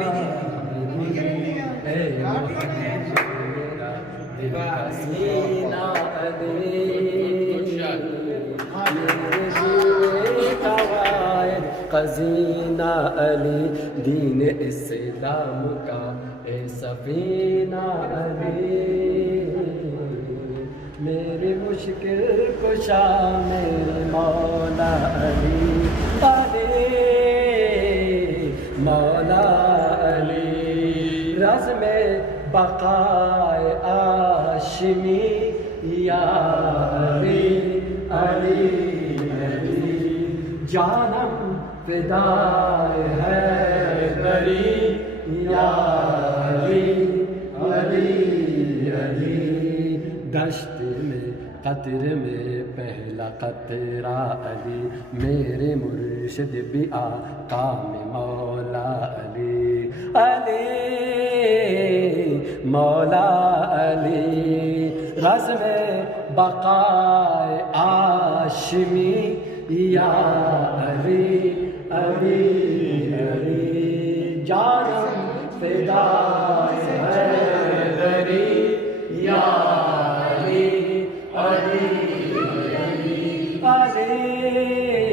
اے میرا دل کا سینہ علی، میرے دل کا واحد خزینہ علی، دین اسلام کا اے سفینہ علی، میری مشکل کشا میرے مولا علی، علی مولا علی، رز میں بقائے ہاشمی یا علی علی علی، جانم فدائے حیدری یا علی علی علی، دشت میں قطر میں پہلا قطرہ علی، میرے مرشد بھی آقا میں مولا علی، علی مولا علی، رز میں بقائے ہاشمی یا علی علی علی، جانم فدائے حیدری یا علی علی علی